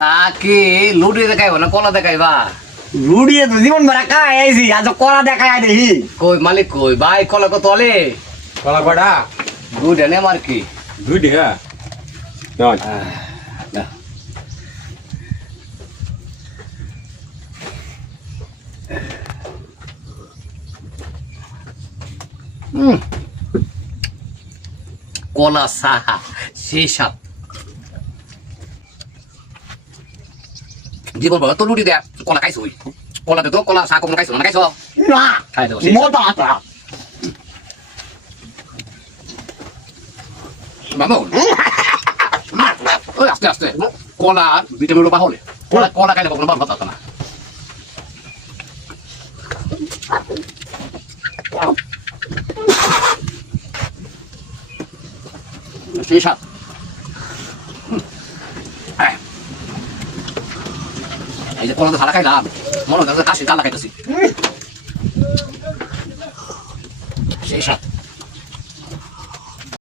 কি লুডি দেখাইব না কলা দেখাইবা? রুড়িয়ে তো জীবন ভরা খাই আইছি আজ কলা দেখায় দেখি কই মালিক কই ভাই কলা কত অলে কলা কটা দুই ডেনে আমার কি 2 টাকা নয় কলা সাহা সেই সাপ জীবন বলো তো লুডি দেয়া কলা খাইছো কলাতে তো কলা শাক খাইছো না খাইছো না খাই দাও মোটা আটা মামা ওই আস্তে আস্তে কলা ভিটামিন বাহলে কলা কলা খাইলে কখনো ভালো হতো না সেই সাপ এই যে কলা তো ভালো খাইলাম মনে হচ্ছে কাশি জ্বালা খাইতেছি সেই সাপ